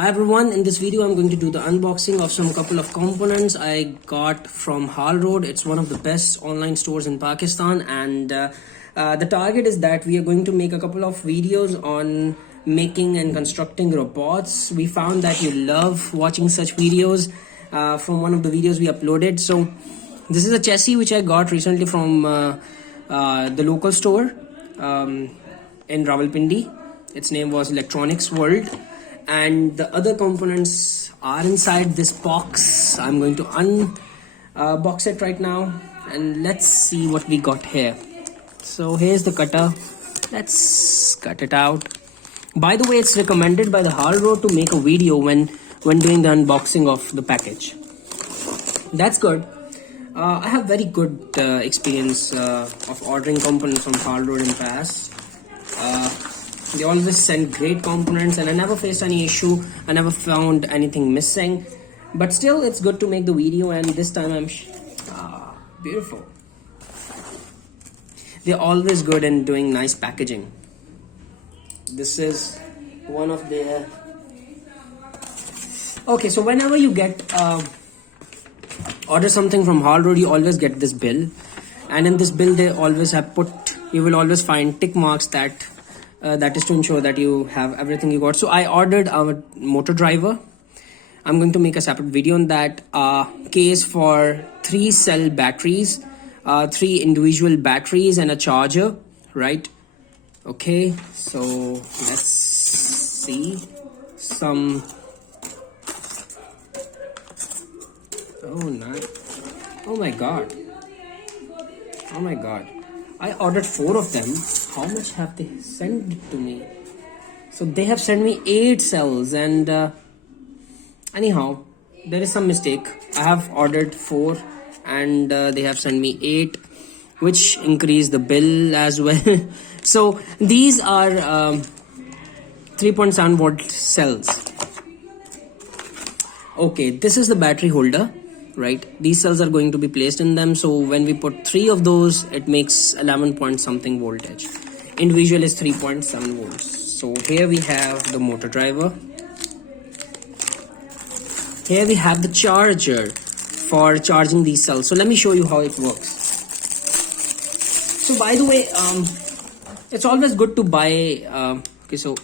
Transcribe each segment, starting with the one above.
Hi everyone, in this video I'm going to do the unboxing of some couple of components I got from Hallroad. It's one of the best online stores in Pakistan, and the target is that we are going to make a couple of videos on making and constructing robots. We found that you love watching such videos from one of the videos we uploaded. So this is a chassis which I got recently from the local store in Rawalpindi. Its name was Electronics World. And the other components are inside this box. I'm going to unbox it right now, and let's see what we got here. So here's the cutter. Let's cut it out. By the way, it's recommended by the Hallroad to make a video when doing the unboxing of the package. That's good. I have very good experience of ordering components from Hallroad in past. They always send great components, and I never faced any issue. I never found anything missing. But still, it's good to make the video, and this time I'm beautiful. They're always good in doing nice packaging. This is one of their... Okay, so whenever you get order something from Hallroad, you always get this bill, and in this bill they always have you will always find tick marks that is to ensure that you have everything you got. So I ordered a motor driver. I'm going to make a separate video on that. Case for 3 cell batteries, 3 individual batteries and a charger, right? Okay, so let's see some... Oh, nice. Oh my god. Oh my god. I ordered 4 of them. How much have they sent to me? So they have sent me 8 cells, and anyhow, there is some mistake. I have ordered 4 and they have sent me 8, which increased the bill as well. So these are 3.7 volt cells. Okay, this is the battery holder. Right, these cells are going to be placed in them. So when we put 3 of those, it makes 11 point something voltage. Individual is 3.7 volts. So here we have the motor driver. Here we have the charger for charging these cells. So let me show you how it works. So by the way, it's always good to buy okay, so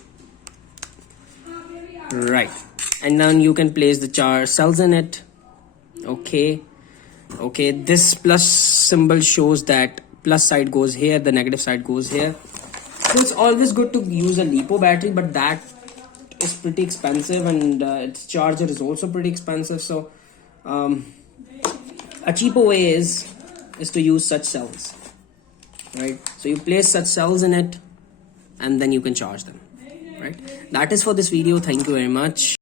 right, and then you can place the charge cells in it. Okay, this plus symbol shows that plus side goes here, the negative side goes here. So it's always good to use a LiPo battery, but that is pretty expensive, and its charger is also pretty expensive. So a cheaper way is to use such cells, right? So you place such cells in it, and then you can charge them, right? That is for this video. Thank you very much.